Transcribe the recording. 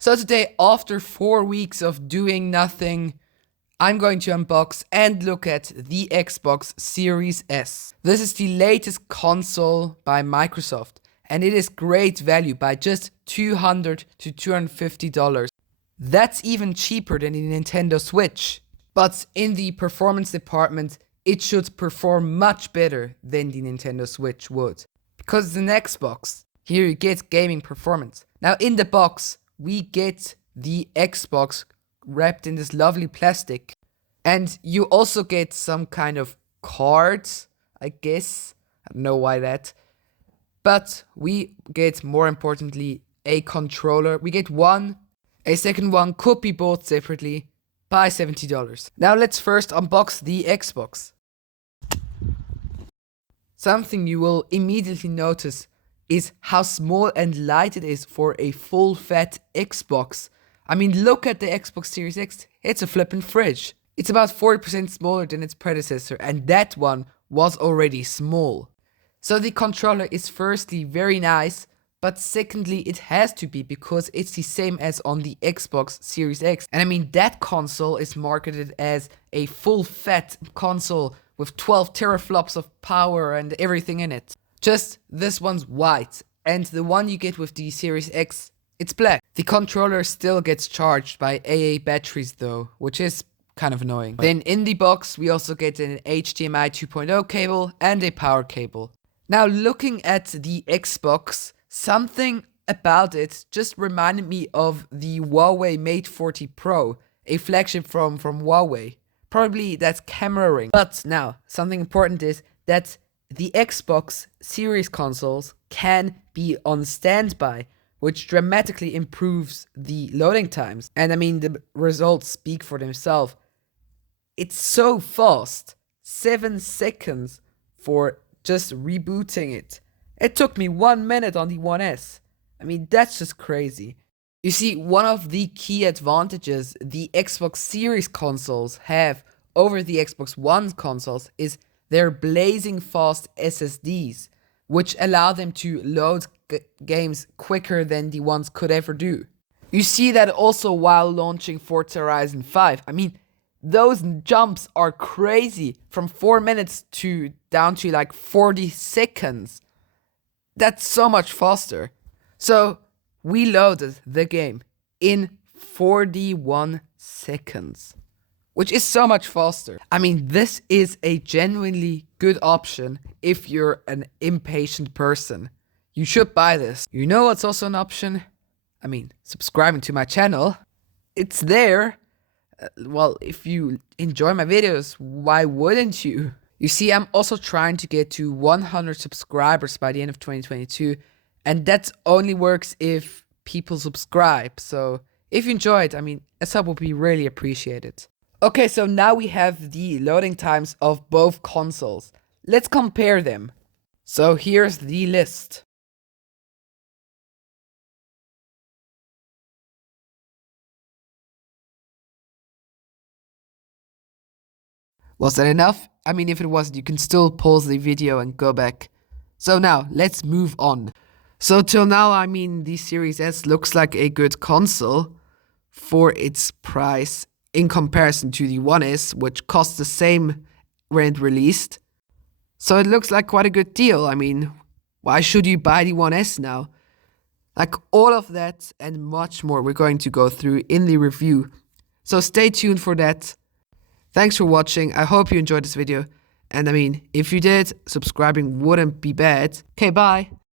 So today, after 4 weeks of doing nothing, I'm going to unbox and look at the Xbox Series S. This is the latest console by Microsoft, and it is great value by just $200 to $250. That's even cheaper than the Nintendo Switch. But in the performance department, it should perform much better than the Nintendo Switch would. Because it's an Xbox. Here you get gaming performance. Now in the box, we get the Xbox wrapped in this lovely plastic. And you also get some kind of cards, I guess. I don't know why that. But we get, more importantly, a controller. We get one. A second one could be bought separately by $70. Now let's first unbox the Xbox. Something you will immediately notice is how small and light it is for a full fat Xbox. I mean, look at the Xbox Series X, it's a flippin' fridge. It's about 40% smaller than its predecessor, and that one was already small. So the controller is firstly very nice, but secondly it has to be because it's the same as on the Xbox Series X. And I mean, that console is marketed as a full fat console with 12 teraflops of power and everything in it. Just this one's white, and the one you get with the Series X, it's black. The controller still gets charged by AA batteries though, which is kind of annoying. Then in the box we also get an HDMI 2.0 cable and a power cable. Now looking at the Xbox, something about it just reminded me of the Huawei Mate 40 Pro, a flagship from Huawei. Probably that's camera ring. But now, something important is that the Xbox Series consoles can be on standby, which dramatically improves the loading times. And I mean, the results speak for themselves. It's so fast. 7 seconds for just rebooting it. It took me 1 minute on the One S. I mean, that's just crazy. You see, one of the key advantages the Xbox Series consoles have over the Xbox One consoles is their blazing fast SSDs, which allow them to load games quicker than the ones could ever do. You see that also while launching Forza Horizon 5. I mean, those jumps are crazy, from 4 minutes to down to like 40 seconds. That's so much faster. So we loaded the game in 41 seconds, which is so much faster. I mean, this is a genuinely good option if you're an impatient person. You should buy this. You know what's also an option? I mean, subscribing to my channel. It's there. Well, if you enjoy my videos, why wouldn't you? You see, I'm also trying to get to 100 subscribers by the end of 2022, and that only works if people subscribe. So if you enjoyed, I mean, a sub would be really appreciated. Okay, so now we have the loading times of both consoles. Let's compare them. So here's the list. Was that enough? I mean, if it wasn't, you can still pause the video and go back. So now, let's move on. So till now, I mean, the Series S looks like a good console for its price in comparison to the One S, which cost the same when it released. So it looks like quite a good deal. I mean, why should you buy the One S now? Like, all of that and much more we're going to go through in the review. So stay tuned for that. Thanks for watching. I hope you enjoyed this video. And I mean, if you did, subscribing wouldn't be bad. Okay, bye.